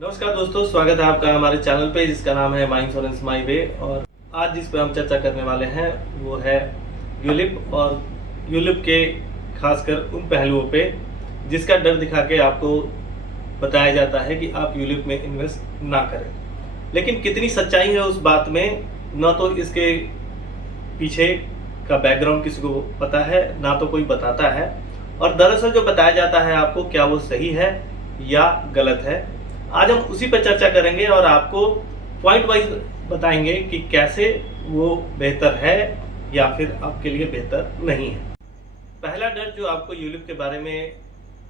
नमस्कार दोस्तों, स्वागत है आपका हमारे चैनल पे जिसका नाम है माई इंश्योरेंस माई वे। और आज जिस पे हम चर्चा करने वाले हैं वो है यूलिप और यूलिप के खासकर उन पहलुओं पे जिसका डर दिखा के आपको बताया जाता है कि आप यूलिप में इन्वेस्ट ना करें। लेकिन कितनी सच्चाई है उस बात में, ना तो इसके पीछे का बैकग्राउंड किसी को पता है, ना तो कोई बताता है। और दरअसल जो बताया जाता है आपको, क्या वो सही है या गलत है, आज हम उसी पर चर्चा करेंगे और आपको पॉइंट वाइज बताएंगे कि कैसे वो बेहतर है या फिर आपके लिए बेहतर नहीं है। पहला डर जो आपको यूलिप के बारे में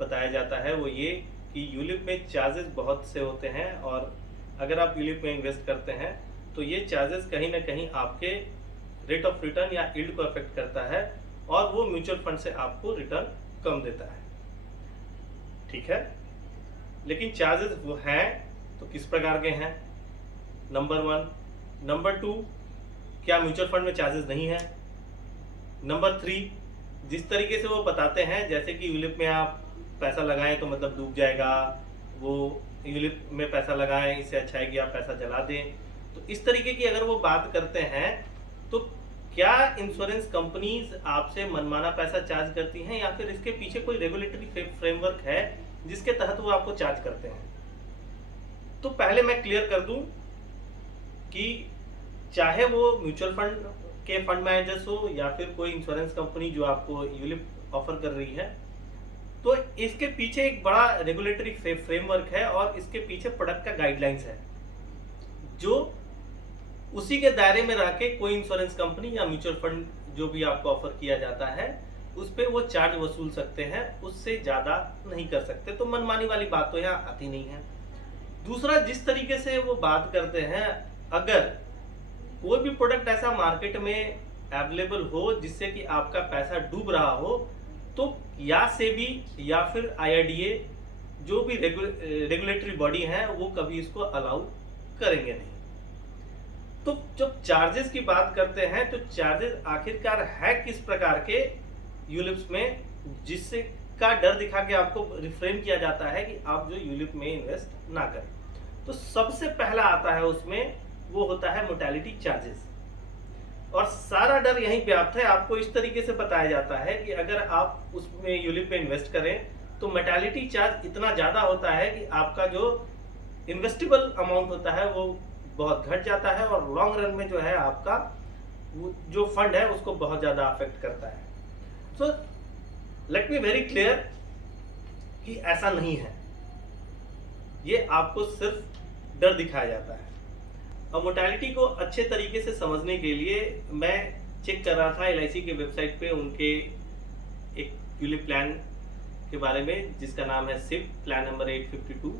बताया जाता है वो ये कि यूलिप में चार्जेस बहुत से होते हैं, और अगर आप यूलिप में इन्वेस्ट करते हैं तो ये चार्जेस कहीं ना कहीं आपके रेट ऑफ रिटर्न या यील्ड को अफेक्ट करता है, और वो म्यूचुअल फंड से आपको रिटर्न कम देता है। ठीक है, लेकिन चार्जेस वो हैं तो किस प्रकार के हैं, नंबर 1। नंबर 2, क्या म्यूचुअल फंड में चार्जेस नहीं है। नंबर 3, जिस तरीके से वो बताते हैं, जैसे कि यूलिप में आप पैसा लगाएं तो मतलब डूब जाएगा, वो यूलिप में पैसा लगाएं इससे अच्छा है कि आप पैसा जला दें, तो इस तरीके की अगर वो बात करते हैं तो क्या इंश्योरेंस कंपनीज आपसे मनमाना पैसा चार्ज करती हैं या फिर इसके पीछे कोई रेगुलेटरी फ्रेमवर्क है जिसके तहत वो आपको चार्ज करते हैं। तो पहले मैं क्लियर कर दूं कि चाहे वो म्यूचुअल फंड के फंड मैनेजर्स हो या फिर कोई इंश्योरेंस कंपनी जो आपको यूलिप ऑफर कर रही है, तो इसके पीछे एक बड़ा रेगुलेटरी फ्रेमवर्क है और इसके पीछे प्रोडक्ट का गाइडलाइंस है, जो उसी के दायरे में रह के कोई इंश्योरेंस कंपनी या म्यूचुअल फंड जो भी आपको ऑफर किया जाता है उस पर वो चार्ज वसूल सकते हैं, उससे ज्यादा नहीं कर सकते। तो मनमानी वाली बात तो यहाँ आती नहीं है। दूसरा, जिस तरीके से वो बात करते हैं, अगर कोई भी प्रोडक्ट ऐसा मार्केट में अवेलेबल हो जिससे कि आपका पैसा डूब रहा हो, तो या सेबी या फिर IRDA जो भी रेगुलेटरी बॉडी है वो कभी इसको अलाउ करेंगे नहीं। तो जब चार्जेस की बात करते हैं तो चार्जेस आखिरकार है किस प्रकार के यूलिप्स में, जिससे का डर दिखा के आपको रिफ्रेन किया जाता है कि आप जो यूलिप में इन्वेस्ट ना करें। तो सबसे पहला आता है उसमें, वो होता है मोर्टेलिटी चार्जेस। और सारा डर यहीं व्याप्त है। आपको इस तरीके से बताया जाता है कि अगर आप उसमें यूलिप में इन्वेस्ट करें तो मोर्टेलिटी चार्ज इतना ज्यादा होता है कि आपका जो इन्वेस्टेबल अमाउंट होता है वो बहुत घट जाता है, और लॉन्ग रन में जो है आपका जो फंड है उसको बहुत ज्यादा अफेक्ट करता है। So let me very clear कि ऐसा नहीं है, ये आपको सिर्फ डर दिखाया जाता है। अब मोर्टेलिटी को अच्छे तरीके से समझने के लिए मैं चेक कर रहा था LIC के वेबसाइट पे उनके एक यूलिप प्लान के बारे में जिसका नाम है सिप प्लान नंबर 852,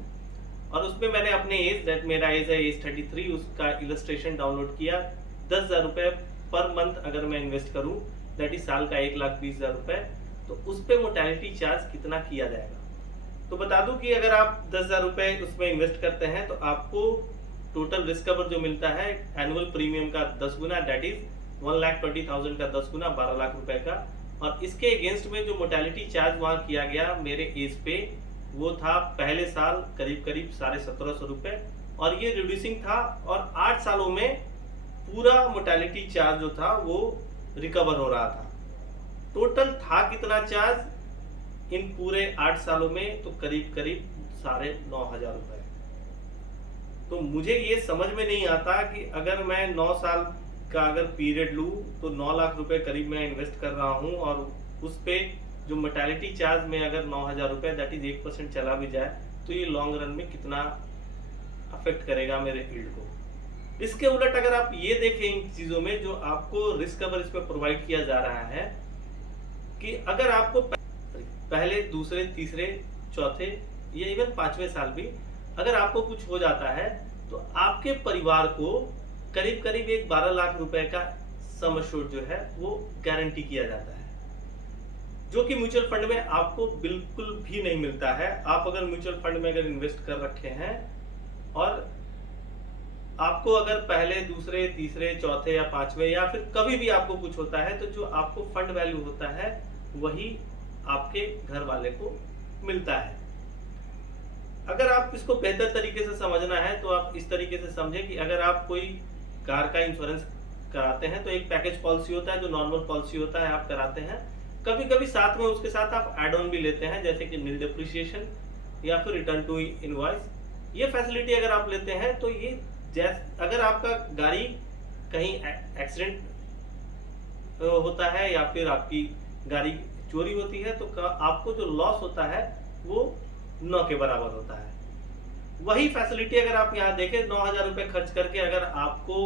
और उसमें मैंने अपने एज, मेरा एज है एज 33, उसका इलस्ट्रेशन डाउनलोड किया। 10,000 रुपये पर मंथ अगर मैं इन्वेस्ट करूं, दैट इज साल का 1,20,000 रुपये, तो उस पर मोर्टेलिटी चार्ज कितना किया जाएगा। तो बता दूं कि अगर आप 10,000 रुपये उसमें इन्वेस्ट करते हैं तो आपको टोटल रिस्क कवर जो मिलता है एनुअल प्रीमियम का 10 गुना, दैट इज 1,20,000 का 10 गुना 12 लाख रुपए का। और इसके अगेंस्ट में जो मोर्टेलिटी चार्ज वहां किया गया मेरे एज पे, वो था पहले साल करीब 1,750 रुपए, और ये रिड्यूसिंग था, और 8 सालों में पूरा मोर्टेलिटी चार्ज जो था वो रिकवर हो रहा था। टोटल था कितना चार्ज इन पूरे 8 सालों में, तो करीब 9,500 रुपए। तो मुझे ये समझ में नहीं आता कि अगर मैं 9 साल का अगर पीरियड लूं तो 9 लाख रुपए करीब मैं इन्वेस्ट कर रहा हूं, और उस पे जो मोर्टेलिटी चार्ज में अगर 9,000 रुपए दैट इज 1% चला भी जाए तो ये लॉन्ग रन में कितना अफेक्ट करेगा मेरे फील्ड को। इसके उलट अगर आप ये देखें इन चीजों में जो आपको रिस्क कवर इसमें प्रोवाइड किया जा रहा है, कि अगर आपको पहले, दूसरे, तीसरे, चौथे या इवन 5वें साल भी अगर आपको कुछ हो जाता है तो आपके परिवार को करीब करीब एक 12 लाख रुपए का सम एश्योर्ड जो है वो गारंटी किया जाता है, जो कि म्यूचुअल फंड में आपको बिल्कुल भी नहीं मिलता है। आप अगर म्यूचुअल फंड में अगर इन्वेस्ट कर रखे हैं और आपको अगर पहले, दूसरे, तीसरे, चौथे या 5वें या फिर कभी भी आपको कुछ होता है, तो जो आपको फंड वैल्यू होता है वही आपके घर वाले को मिलता है। अगर आप इसको बेहतर तरीके से समझना है तो आप इस तरीके से समझें कि अगर आप कोई कार का इंश्योरेंस कराते हैं तो एक पैकेज पॉलिसी होता है जो नॉर्मल पॉलिसी होता है, आप कराते हैं। कभी कभी साथ में उसके साथ आप एड ऑन भी लेते हैं, जैसे कि नील डिप्रिसिएशन या फिर रिटर्न टू इनवॉइस। ये फैसिलिटी अगर आप लेते हैं तो ये अगर आपका गाड़ी कहीं एक्सीडेंट होता है या फिर आपकी गाड़ी चोरी होती है तो आपको जो लॉस होता है वो 9 के बराबर होता है। वही फैसिलिटी अगर आप यहाँ देखें, 9,000 रुपए खर्च करके अगर आपको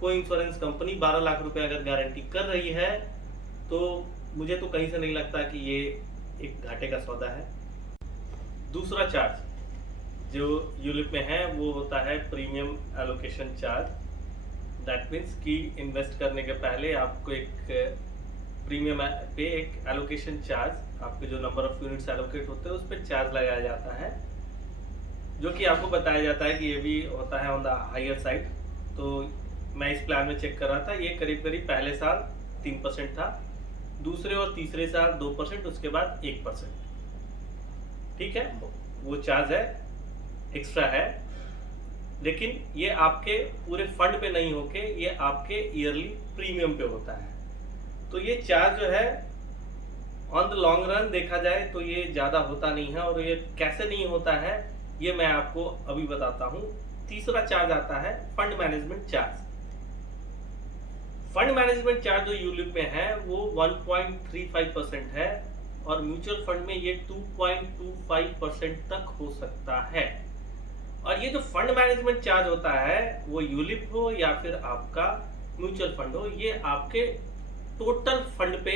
कोई इंश्योरेंस कंपनी 12 लाख रुपए अगर गारंटी कर रही है तो मुझे तो कहीं से नहीं लगता कि ये एक घाटे का सौदा है। दूसरा चार्ज जो यूलिप में है वो होता है premium allocation charge. That means कि इन्वेस्ट करने के पहले आपको एक प्रीमियम पे एक एलोकेशन चार्ज, आपके जो नंबर ऑफ यूनिट्स एलोकेट होते हैं उस पर चार्ज लगाया जाता है, जो कि आपको बताया जाता है कि ये भी होता है ऑन द हायर साइड। तो मैं इस प्लान में चेक कर रहा था, ये करीब करीब पहले साल 3% था, दूसरे और तीसरे साल 2%, उसके बाद 1%। ठीक है, वो चार्ज है, एक्स्ट्रा है, लेकिन ये आपके पूरे फंड पे नहीं होके ये आपके ईयरली प्रीमियम पे होता है। तो ये चार्ज जो है ऑन द लॉन्ग रन देखा जाए तो ये ज्यादा होता नहीं है, और ये कैसे नहीं होता है ये मैं आपको अभी बताता हूं। तीसरा चार्ज आता है fund management charge. Fund management charge जो यूलिप में है वो 1.35% है, और म्यूचुअल फंड में ये 2.25% तक हो सकता है। और ये जो फंड मैनेजमेंट चार्ज होता है वो यूलिप हो या फिर आपका म्यूचुअल फंड हो, ये आपके टोटल फंड पे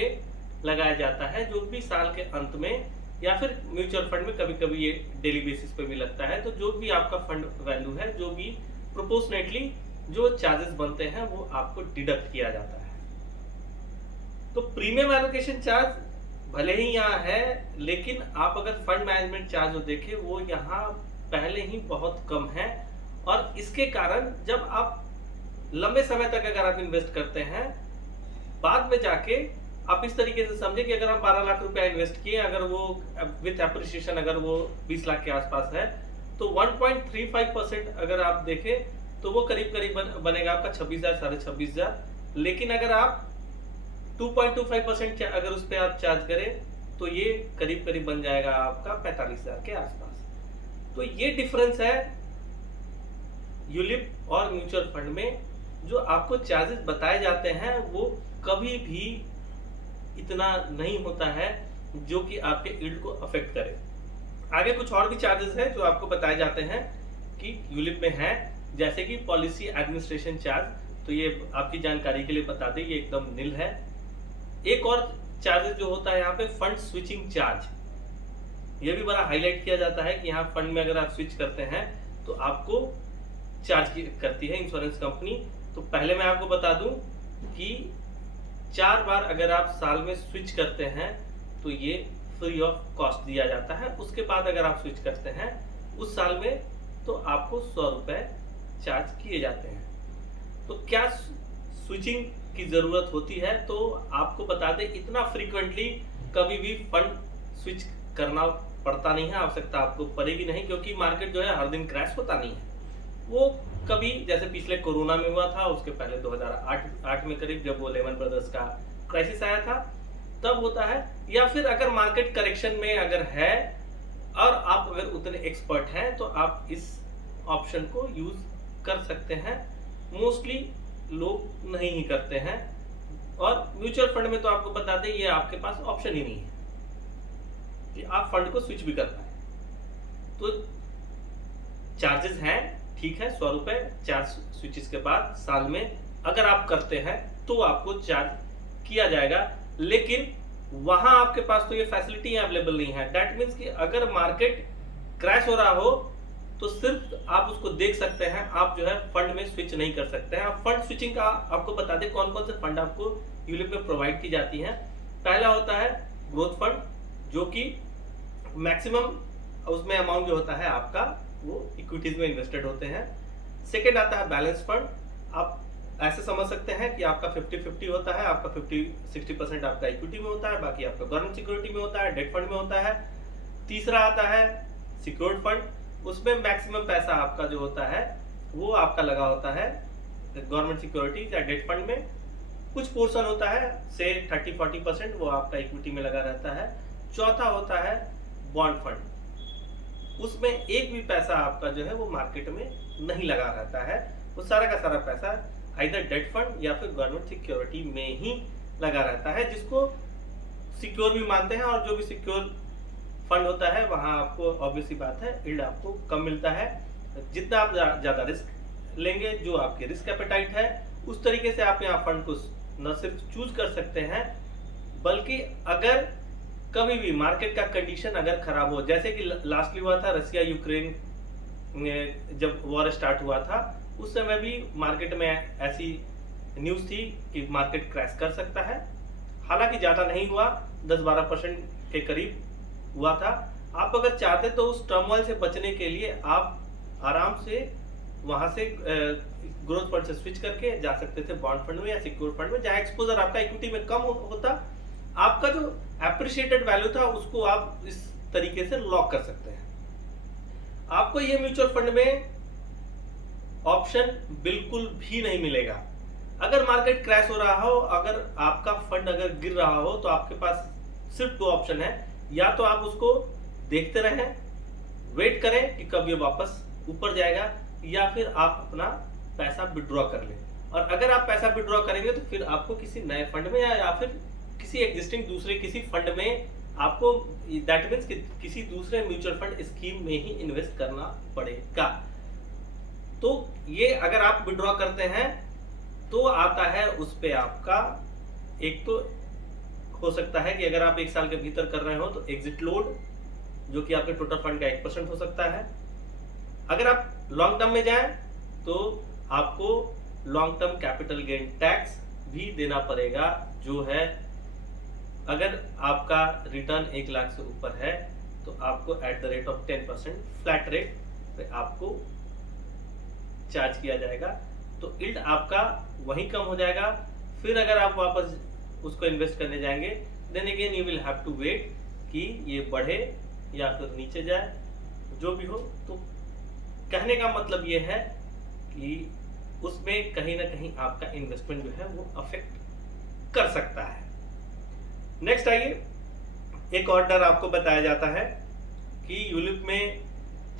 लगाया जाता है, जो भी साल के अंत में, या फिर म्यूचुअल फंड में कभी कभी ये डेली बेसिस पे भी लगता है। तो जो भी आपका फंड वैल्यू है, जो भी प्रोपोर्शनेटली जो चार्जेस बनते हैं वो आपको डिडक्ट किया जाता है। तो प्रीमियम एलोकेशन चार्ज भले ही यहाँ है, लेकिन आप अगर फंड मैनेजमेंट चार्ज जो देखें वो यहाँ पहले ही बहुत कम है। और इसके कारण जब आप लंबे समय तक अगर आप इन्वेस्ट करते हैं, बाद में जाके आप इस तरीके से समझे कि अगर हम 12 लाख रुपया इन्वेस्ट किए, अगर वो विथ एप्रिसिएशन अगर वो 20 लाख के आसपास है, तो 1.35% अगर आप देखें तो वो करीब करीब बनेगा आपका 26,000 साढ़े 26,000। लेकिन अगर आप 2.25% अगर उस पर आप चार्ज करें तो ये करीब करीब बन जाएगा आपका 45,000 के आसपास। तो ये डिफरेंस है यूलिप और म्यूचुअल फंड में। जो आपको चार्जेस बताए जाते हैं वो कभी भी इतना नहीं होता है जो कि आपके यील्ड को अफेक्ट करे। आगे कुछ और भी चार्जेस हैं जो आपको बताए जाते हैं कि यूलिप में है, जैसे कि पॉलिसी एडमिनिस्ट्रेशन चार्ज। तो ये आपकी जानकारी के लिए बता दें, ये एकदम नील है। एक और चार्जेस जो होता है यहाँ पे फंड स्विचिंग चार्ज। ये भी बड़ा हाईलाइट किया जाता है कि यहाँ फंड में अगर आप स्विच करते हैं तो आपको चार्ज करती है इंश्योरेंस कंपनी। तो पहले मैं आपको बता दूं कि 4 बार अगर आप साल में स्विच करते हैं तो ये फ्री ऑफ कॉस्ट दिया जाता है। उसके बाद अगर आप स्विच करते हैं उस साल में तो आपको 100 रुपए चार्ज किए जाते हैं। तो क्या स्विचिंग की जरूरत होती है? तो आपको बता दें, इतना फ्रीक्वेंटली कभी भी फंड स्विच करना पड़ता नहीं है, आवश्यकता आपको पड़ेगी नहीं, क्योंकि मार्केट जो है हर दिन क्रैश होता नहीं है। वो कभी जैसे पिछले कोरोना में हुआ था, उसके पहले 2008 में करीब जब वो लेमन ब्रदर्स का क्राइसिस आया था तब होता है, या फिर अगर मार्केट करेक्शन में अगर है और आप अगर उतने एक्सपर्ट हैं तो आप इस ऑप्शन को यूज कर सकते हैं। मोस्टली लोग नहीं ही करते हैं, और म्यूचुअल फंड में तो आपको बता दें ये आपके पास ऑप्शन ही नहीं है कि आप फंड को स्विच भी कर पाए। तो चार्जेस हैं, ठीक है, 100 रुपए 4 स्विचेस के बाद साल में अगर आप करते हैं तो आपको चार्ज किया जाएगा। लेकिन वहां आपके पास तो ये फैसिलिटी अवेलेबल नहीं है। दैट मीन्स कि अगर मार्केट क्रैश हो रहा हो तो सिर्फ आप उसको देख सकते हैं, आप जो है फंड में स्विच नहीं कर सकते हैं। फंड स्विचिंग का आपको बता दें कौन कौन से फंड आपको यूलिप में प्रोवाइड की जाती है। पहला होता है ग्रोथ फंड, जो कि मैक्सिमम उसमें अमाउंट जो होता है आपका वो इक्विटीज में इन्वेस्टेड होते हैं। सेकेंड आता है बैलेंस फंड। आप ऐसे समझ सकते हैं कि आपका 50-50 होता है, आपका 50-60% आपका इक्विटी में होता है, बाकी आपका गवर्नमेंट सिक्योरिटी में होता है, डेट फंड में होता है। तीसरा आता है सिक्योर्ड फंड, उसमें मैक्सिमम पैसा आपका जो होता है वो आपका लगा होता है गवर्नमेंट सिक्योरिटीज या डेट फंड में। कुछ पोर्शन होता है से 30-40% वो आपका इक्विटी में लगा रहता है। चौथा होता है बॉन्ड फंड, उसमें एक भी पैसा आपका जो है वो मार्केट में नहीं लगा रहता है, वो सारा का सारा पैसा आइदर डेट फंड या फिर गवर्नमेंट सिक्योरिटी में ही लगा रहता है, जिसको सिक्योर भी मानते हैं। और जो भी सिक्योर फंड होता है वहां आपको ऑब्वियसली बात है यील्ड आपको कम मिलता है। जितना आप ज्यादा रिस्क लेंगे, जो आपके रिस्क एपेटाइट है, उस तरीके से आप यहाँ फंड को न सिर्फ चूज कर सकते हैं, बल्कि अगर कभी भी मार्केट का कंडीशन अगर खराब हो, जैसे कि लास्टली हुआ था रसिया यूक्रेन जब वॉर स्टार्ट हुआ था, उस समय भी मार्केट में ऐसी न्यूज थी कि मार्केट क्रैश कर सकता है। हालांकि ज्यादा नहीं हुआ, 10-12% के करीब हुआ था। आप अगर चाहते तो उस टर्मोइल से बचने के लिए आप आराम से वहां से ग्रोथ फंड से स्विच करके जा सकते थे बॉन्ड फंड में या सिक्योर फंड में, जहां एक्सपोजर आपका इक्विटी में कम होता, आपका जो एप्रिशिएटेड वैल्यू था उसको आप इस तरीके से लॉक कर सकते हैं। आपको ये म्यूचुअल फंड में ऑप्शन बिल्कुल भी नहीं मिलेगा। अगर मार्केट क्रैश हो रहा हो, अगर आपका फंड अगर गिर रहा हो, तो आपके पास सिर्फ दो ऑप्शन है, या तो आप उसको देखते रहें, वेट करें कि कब ये वापस ऊपर जाएगा, या फिर आप अपना पैसा विड्रॉ कर लें। और अगर आप पैसा विड्रॉ करेंगे तो फिर आपको किसी नए फंड में या फिर किसी एग्जिस्टिंग दूसरे किसी फंड में आपको दैट मीन्स किसी दूसरे म्यूचुअल फंड स्कीम में ही इन्वेस्ट करना पड़ेगा। तो ये अगर आप विड्रॉ करते हैं तो आता है उस पे आपका, एक तो हो सकता है कि अगर आप 1 साल के भीतर कर रहे हो तो एग्जिट लोड, जो कि आपके टोटल फंड का 1% हो सकता है। अगर आप लॉन्ग टर्म में जाएं तो आपको long term capital gain tax भी देना पड़ेगा, जो है अगर आपका रिटर्न 1 लाख से ऊपर है तो आपको at the rate of 10% flat rate पे आपको चार्ज किया जाएगा। तो यील्ड आपका वहीं कम हो जाएगा। फिर अगर आप वापस उसको इन्वेस्ट करने जाएंगे, then again you will have to wait कि ये बढ़े या फिर नीचे जाए, जो भी हो। तो कहने का मतलब ये है कि उसमें कहीं ना कहीं आपका इन्वेस्टमेंट जो है वो अफेक्ट कर सकता है। नेक्स्ट आइए, एक और डर आपको बताया जाता है कि यूलिप में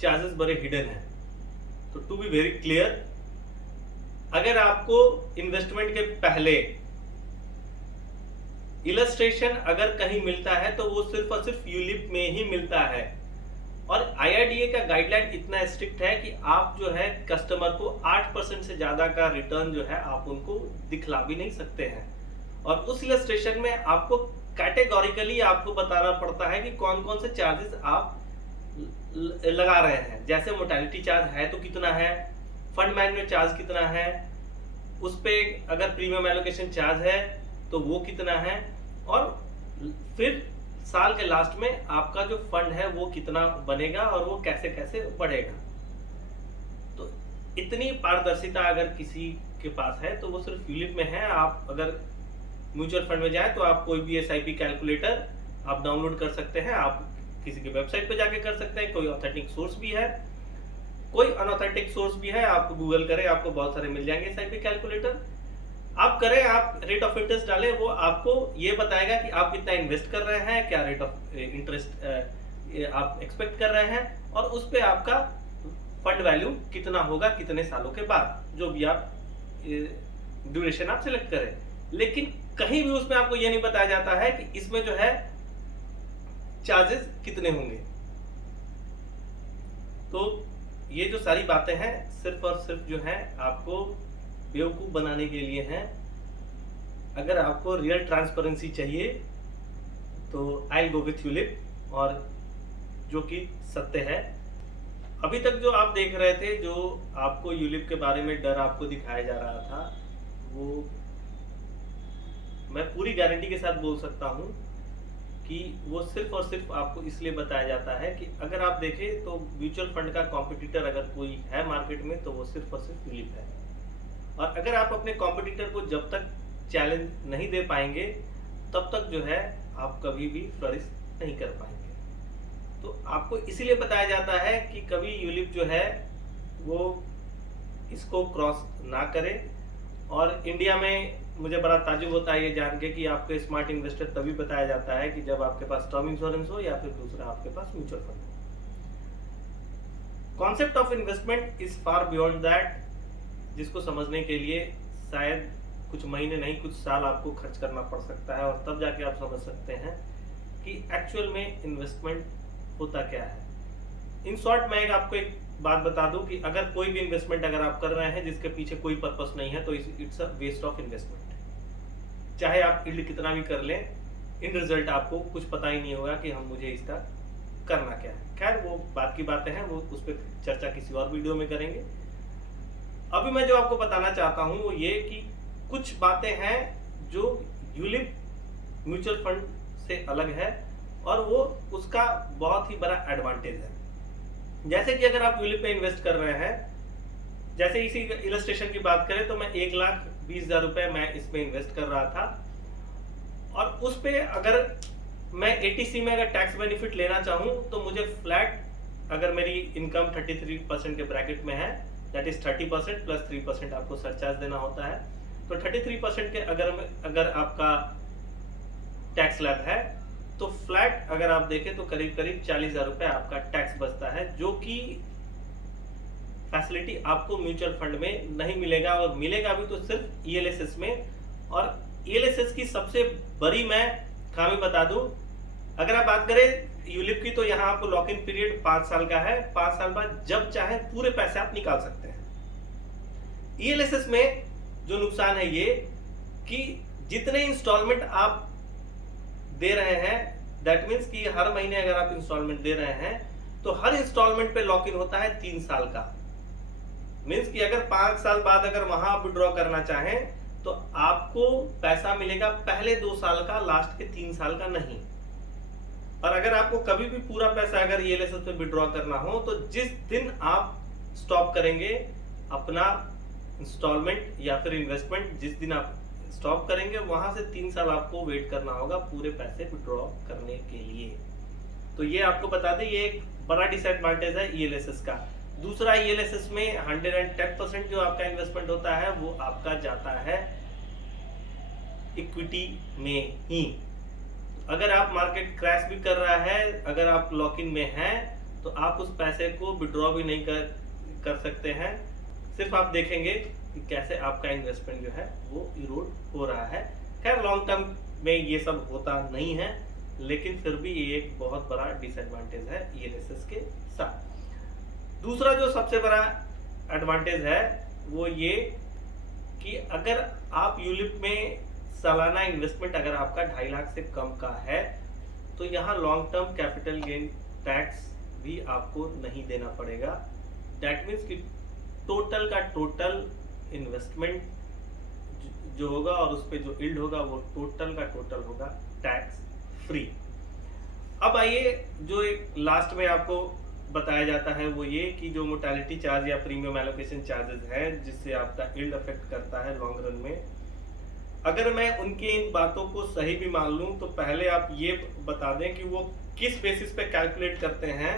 चार्जेस बड़े हिडन हैं। तो टू बी वेरी क्लियर, अगर आपको इन्वेस्टमेंट के पहले इलस्ट्रेशन अगर कहीं मिलता है तो वो सिर्फ और सिर्फ यूलिप में ही मिलता है। और IRDA का गाइडलाइन इतना स्ट्रिक्ट है कि आप जो है कस्टमर को 8% से ज्यादा का रिटर्न जो है आप उनको दिखला भी नहीं सकते हैं। और उस इलस्ट्रेशन में आपको कैटेगोरिकली आपको बताना पड़ता है कि कौन कौन से चार्जेस आप लगा रहे हैं। जैसे मोर्टेलिटी चार्ज है तो कितना है, फंड मैनेजमेंट चार्ज कितना है, उस पे अगर प्रीमियम एलोकेशन चार्ज है तो वो कितना है, और फिर साल के लास्ट में आपका जो फंड है वो कितना बनेगा और वो कैसे कैसे बढ़ेगा। तो इतनी पारदर्शिता अगर किसी के पास है तो वो सिर्फ यूलिप में है। आप अगर म्यूचुअल फंड में जाए तो आप कोई भी SIP कैलकुलेटर आप डाउनलोड कर सकते हैं, आप किसी की वेबसाइट पे जाके कर सकते हैं। कोई ऑथेंटिक सोर्स भी है, कोई अनऑथेंटिक सोर्स भी है, आप गूगल करें आपको बहुत सारे मिल जाएंगे SIP कैलकुलेटर। आप करें, आप रेट ऑफ इंटरेस्ट डालें, वो आपको ये बताएगा कि आप कितना इन्वेस्ट कर रहे हैं, क्या रेट ऑफ इंटरेस्ट आप एक्सपेक्ट कर रहे हैं, और उस पे आपका फंड वैल्यू कितना होगा कितने सालों के बाद, जो भी आप ड्यूरेशन आप सिलेक्ट करें। लेकिन कहीं भी उसमें आपको ये नहीं बताया जाता है कि इसमें जो है चार्जेस कितने होंगे। तो ये जो सारी बातें हैं सिर्फ और सिर्फ जो है आपको बेवकूफ बनाने के लिए हैं। अगर आपको रियल ट्रांसपेरेंसी चाहिए तो आई गो विथ यूलिप, और जो कि सत्य है। अभी तक जो आप देख रहे थे, जो आपको यूलिप के बारे में डर आपको दिखाया जा रहा था, वो मैं पूरी गारंटी के साथ बोल सकता हूं कि वो सिर्फ और सिर्फ आपको इसलिए बताया जाता है कि अगर आप देखें तो म्यूचुअल फंड का कॉम्पिटिटर अगर कोई है मार्केट में तो वो सिर्फ और सिर्फ यूलिप है। और अगर आप अपने कॉम्पिटिटर को जब तक चैलेंज नहीं दे पाएंगे तब तक जो है आप कभी भी फ्लरिश नहीं कर पाएंगे। तो आपको इसीलिए बताया जाता है कि कभी यूलिप जो है वो इसको क्रॉस ना करे। और इंडिया में मुझे बड़ा ताज्जुब होता है ये जान के कि आपको स्मार्ट इन्वेस्टर तभी बताया जाता है कि जब आपके पास टर्म इंश्योरेंस हो या फिर दूसरा आपके पास म्यूचुअल फंड हो। Concept of investment is far beyond that, जिसको समझने के लिए शायद कुछ महीने नहीं कुछ साल आपको खर्च करना पड़ सकता है, और तब जाके आप समझ सकते हैं कि एक्चुअल में इन्वेस्टमेंट होता क्या है। इन शॉर्ट मैं आपको एक बात बता दूं कि अगर कोई भी इन्वेस्टमेंट अगर आप कर रहे हैं जिसके पीछे कोई पर्पस नहीं है तो it's a waste of investment. चाहे आप यील्ड कितना भी कर लें, इन रिजल्ट आपको कुछ पता ही नहीं होगा कि हम मुझे इसका करना क्या है। खैर वो बात की बातें हैं, वो उस पर चर्चा किसी और वीडियो में करेंगे। अभी मैं जो आपको बताना चाहता हूं वो ये कि कुछ बातें हैं जो यूलिप म्यूचुअल फंड से अलग है और वो उसका बहुत ही बड़ा एडवांटेज है। जैसे कि अगर आप यूलिप में इन्वेस्ट कर रहे हैं, जैसे इसी इलस्ट्रेशन की बात करें तो मैं 1,20,000 रुपए मैं इसमें इन्वेस्ट कर रहा था, और उस पे अगर मैं एटीसी में अगर टैक्स बेनिफिट लेना चाहूं तो मुझे फ्लैट, अगर मेरी इनकम 33% के ब्रैकेट में है, दैट इज 30% प्लस 3% आपको सरचार्ज देना होता है, तो 33% के अगर आपका टैक्स स्लैब है तो फ्लैट अगर आप देखें तो करीब करीब 40,000 रुपए आपका टैक्स बचता है, जो कि फैसिलिटी आपको म्यूचुअल फंड में नहीं मिलेगा, और मिलेगा भी तो सिर्फ ईएलएसएस में। और ईएलएसएस की सबसे बड़ी मैं खामी बता दूं, अगर आप बात करें यूलिप की तो यहाँ आपको लॉक इन पीरियड 5 साल का है, 5 साल बाद जब चाहे पूरे पैसे आप निकाल सकते हैं। ईएलएसएस में जो नुकसान है ये कि जितने इंस्टॉलमेंट आप दे रहे हैं, दैट मीन्स कि हर महीने अगर आप इंस्टॉलमेंट दे रहे हैं तो हर इंस्टॉलमेंट पे लॉक इन होता है 3 साल का। मीन्स कि अगर 5 साल बाद अगर वहां आप विड्रॉ करना चाहें तो आपको पैसा मिलेगा पहले 2 साल का, लास्ट के 3 साल का नहीं। और अगर आपको कभी भी पूरा पैसा अगर ईएलएसएस पे विड्रॉ करना हो तो जिस दिन आप स्टॉप करेंगे अपना इंस्टॉलमेंट या फिर इन्वेस्टमेंट, जिस दिन आप स्टॉप करेंगे वहां से 3 साल आपको वेट करना होगा पूरे पैसे विड्रॉ करने के लिए। तो ये आपको बता दें, ये एक बड़ा डिसएडवांटेज है ईएलएसएस का। दूसरा, ईएलएसएस में 110% जो आपका इन्वेस्टमेंट होता है वो आपका जाता है इक्विटी में ही। अगर आप मार्केट क्रैश भी कर रहा है, अगर आप लॉक इन में हैं तो आप उस पैसे को विड्रॉ भी नहीं कर सकते हैं। सिर्फ आप देखेंगे कि कैसे आपका इन्वेस्टमेंट जो है वो इरोड हो रहा है। खैर लॉन्ग टर्म में ये सब होता नहीं है, लेकिन फिर भी ये एक बहुत बड़ा डिसएडवांटेज है ईएलएसएस के साथ। दूसरा जो सबसे बड़ा एडवांटेज है वो ये कि अगर आप यूलिप में सालाना इन्वेस्टमेंट अगर आपका 2.5 लाख से कम का है तो यहाँ long term capital gain tax भी आपको नहीं देना पड़ेगा। दैट मीन्स कि टोटल का टोटल इन्वेस्टमेंट जो होगा और उस पे जो यील्ड होगा वो टोटल का टोटल होगा टैक्स फ्री। अब आइए जो एक लास्ट में आपको बताया जाता है वो ये कि जो मोर्टेलिटी चार्ज या प्रीमियम एलोकेशन चार्जेस हैं जिससे आपका यील्ड अफेक्ट करता है लॉन्ग रन में, अगर मैं उनकी इन बातों को सही भी मान लूं तो पहले आप ये बता दें कि वो किस बेसिस पे कैलकुलेट करते हैं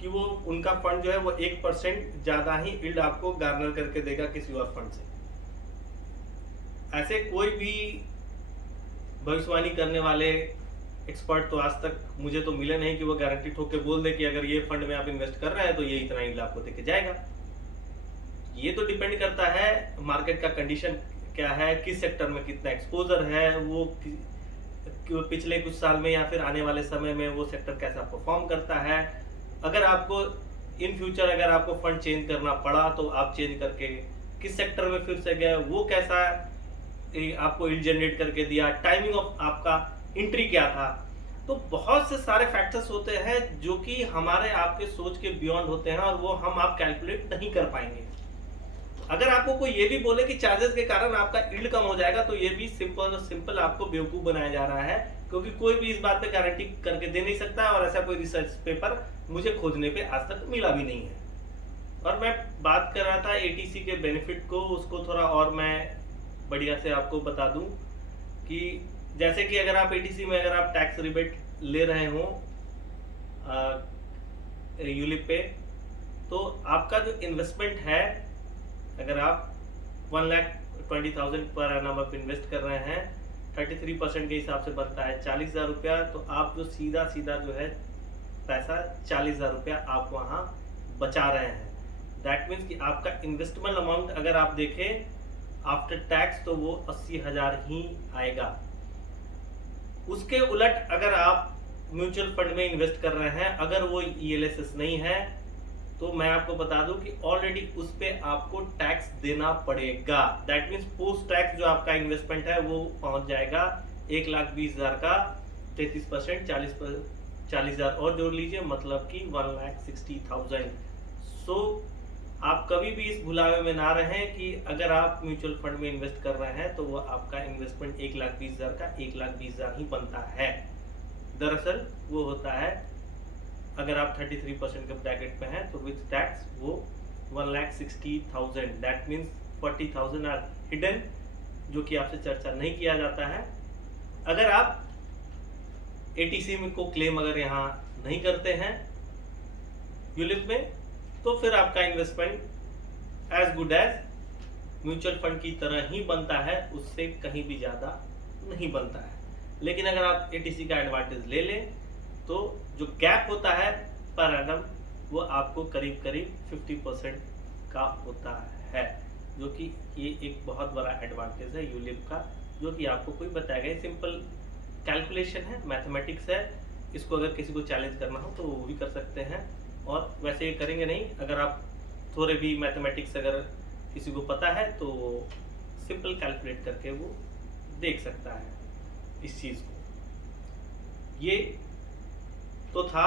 कि वो उनका फंड जो है वो 1% ज्यादा ही यील्ड आपको गार्नर करके देगा किसी और फंड से। ऐसे कोई भी भविष्यवाणी करने वाले एक्सपर्ट तो आज तक मुझे तो मिले नहीं कि वो गारंटी ठोक के बोल दे कि अगर ये फंड में आप इन्वेस्ट कर रहे हैं तो ये इतना यील्ड आपको देके जाएगा। ये तो डिपेंड करता है मार्केट का कंडीशन क्या है, किस सेक्टर में कितना एक्सपोजर है, वो पिछले कुछ साल में या फिर आने वाले समय में वो सेक्टर कैसा परफॉर्म करता है। अगर आपको इन फ्यूचर अगर आपको फंड चेंज करना पड़ा तो आप चेंज करके किस सेक्टर में फिर से गए, वो कैसा आपको यील्ड जनरेट करके दिया, टाइमिंग ऑफ आपका एंट्री क्या था। तो बहुत से सारे फैक्टर्स होते हैं जो कि हमारे आपके सोच के बियॉन्ड होते हैं और वो हम आप कैलकुलेट नहीं कर पाएंगे। अगर आपको कोई ये भी बोले कि चार्जेस के कारण आपका यील्ड कम हो जाएगा तो ये भी सिंपल आपको बेवकूफ बनाया जा रहा है, क्योंकि कोई भी इस बात पे गारंटी करके दे नहीं सकता और ऐसा कोई रिसर्च पेपर मुझे खोजने पे आज तक मिला भी नहीं है। और मैं बात कर रहा था एटीसी के बेनिफिट को, उसको थोड़ा और मैं बढ़िया से आपको बता दूं कि जैसे कि अगर आप एटीसी में अगर आप टैक्स रिबेट ले रहे हो यूलिप पे, तो आपका जो इन्वेस्टमेंट है, अगर आप 1,20,000 पर एनम आप इन्वेस्ट कर रहे हैं, 33% के हिसाब से बनता है 40,000 रुपया। तो आप जो सीधा जो है पैसा 40,000 रुपया आप वहाँ बचा रहे हैं। दैट मीन्स कि आपका इन्वेस्टमेंट अमाउंट अगर आप देखें आफ्टर टैक्स तो वो 80,000 ही आएगा। उसके उलट अगर आप म्यूचुअल फंड में इन्वेस्ट कर रहे हैं, अगर वो ELSS नहीं है, तो मैं आपको बता दूं कि ऑलरेडी उस पे आपको टैक्स देना पड़ेगा। दैट मीन्स पोस्ट टैक्स जो आपका इन्वेस्टमेंट है वो पहुंच जाएगा 1,20,000 का 33%, 40,000 और जोड़ लीजिए, मतलब कि 1,60,000। सो आप कभी भी इस भुलावे में ना रहें कि अगर आप म्यूचुअल फंड में इन्वेस्ट कर रहे हैं तो वो आपका इन्वेस्टमेंट 1,20,000 का 1,20,000 ही बनता है। दरअसल वो होता है, अगर आप 33% के ब्रैकेट पे हैं तो विथ टैक्स वो 1,60,000, दैट मीन्स 40,000 आर हिडन, जो कि आपसे चर्चा नहीं किया जाता है। अगर आप ATC में को क्लेम अगर यहाँ नहीं करते हैं यूलिप में, तो फिर आपका investment as good as mutual fund की तरह ही बनता है, उससे कहीं भी ज़्यादा नहीं बनता है। लेकिन अगर आप ATC का एडवांटेज ले लें तो जो गैप होता है पर एनम वो आपको करीब 50% का होता है, जो कि ये एक बहुत बड़ा एडवांटेज है यूलिप का, जो कि आपको कोई बताएगा। ये सिंपल कैलकुलेशन है, मैथमेटिक्स है। इसको अगर किसी को चैलेंज करना हो तो वो भी कर सकते हैं, और वैसे करेंगे नहीं। अगर आप थोड़े भी मैथमेटिक्स अगर किसी को पता है तो सिंपल कैलकुलेट करके वो देख सकता है इस चीज़ को। ये तो था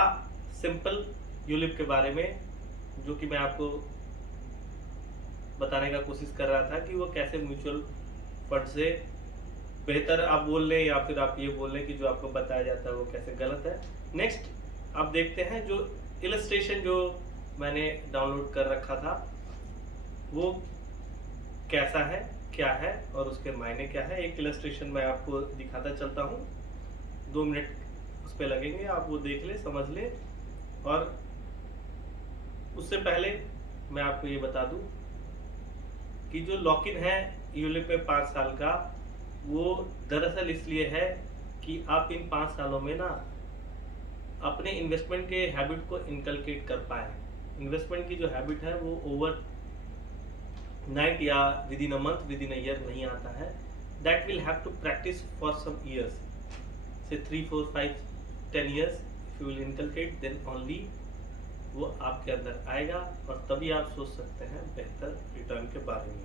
सिंपल यूलिप के बारे में, जो कि मैं आपको बताने का कोशिश कर रहा था कि वो कैसे म्यूचुअल फंड से बेहतर आप बोल लें, या फिर आप ये बोल लें कि जो आपको बताया जाता है वो कैसे गलत है। नेक्स्ट आप देखते हैं जो इलस्ट्रेशन जो मैंने डाउनलोड कर रखा था वो कैसा है, क्या है और उसके मायने क्या है। एक इलस्ट्रेशन मैं आपको दिखाता चलता हूँ, 2 मिनट उस पर लगेंगे, आप वो देख ले, समझ ले। और उससे पहले मैं आपको ये बता दूं कि जो लॉक इन है यूलिप में 5 साल का, वो दरअसल इसलिए है कि आप इन 5 सालों में ना अपने इन्वेस्टमेंट के हैबिट को इनकलकेट कर पाए। इन्वेस्टमेंट की जो हैबिट है वो ओवर नाइट या within a month, within a year नहीं आता है। That will have to practise for some years, say 3, 4, 5, 10 years। if you will inculcate then only वो आपके अंदर आएगा, और तभी आप सोच सकते हैं बेहतर रिटर्न के बारे में।